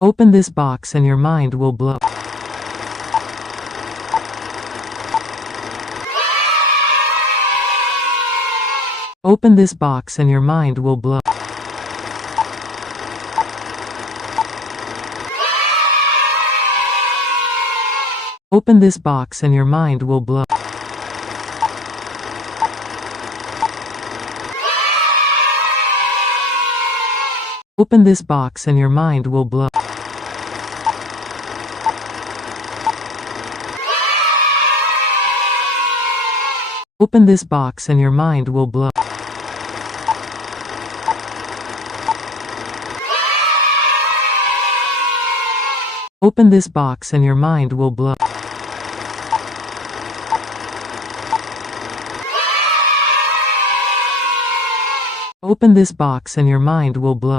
Open this box and your mind will blow. Open this box and your mind will blow. Open this box and your mind will blow. Open this box and your mind will blow. Open this box and your mind will blow. Open this box and your mind will blow. Open this box and your mind will blow.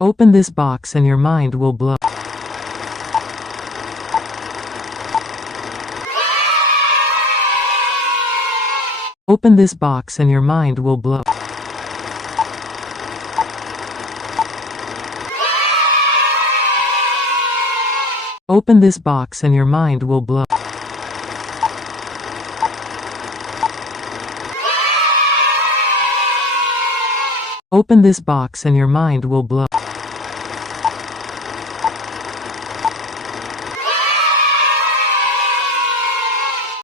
Open this box and your mind will blow. Open this box and your mind will blow. Open this box and your mind will blow. Open this box and your mind will blow.